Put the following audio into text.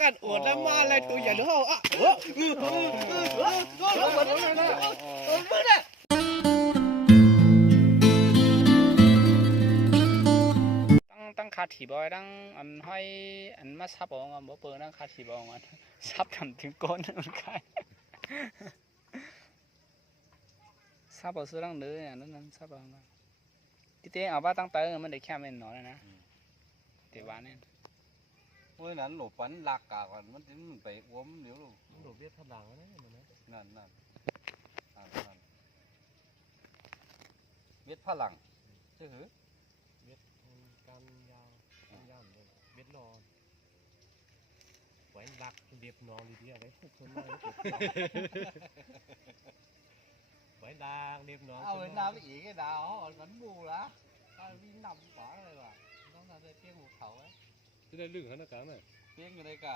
กันอวดแล้วมาอะไรตัวใหญ่หรือเปล่าอ่ะตั้งคาถีบอยตั้งอันให้อันมาซับเอาบ่เปิดตั้งคาถีบเอาซับทำถึงก้นมันใครซับเอาซื้อตั้งเลยอันนั้นซับเอาที่เต้เอาว่าตั้งเตอมันได้แค่ไม่หนอนนะเดี๋ยววันนี้ เมื่อนั้นหลบปันหลักกากมันถึงไปอ้วมเดี๋ยวลูก หลบเรียกพลังนะมันนะ นั่นเม็ดพลังใช่หรือ เม็ดการยาวเลยเม็ดรอไว้หลักเรียบนอนดีๆอะไรพวกคนน้อยไว้ดังเรียบนอน เอาเป็นน้ำอีกไอ้ดาวมันบูละวิ่งนำป๋าเลยว่ะต้องทำได้เพียงหัวเขา จะได้ลึกขนาดนั้นไหม เพียงอยู่ในกา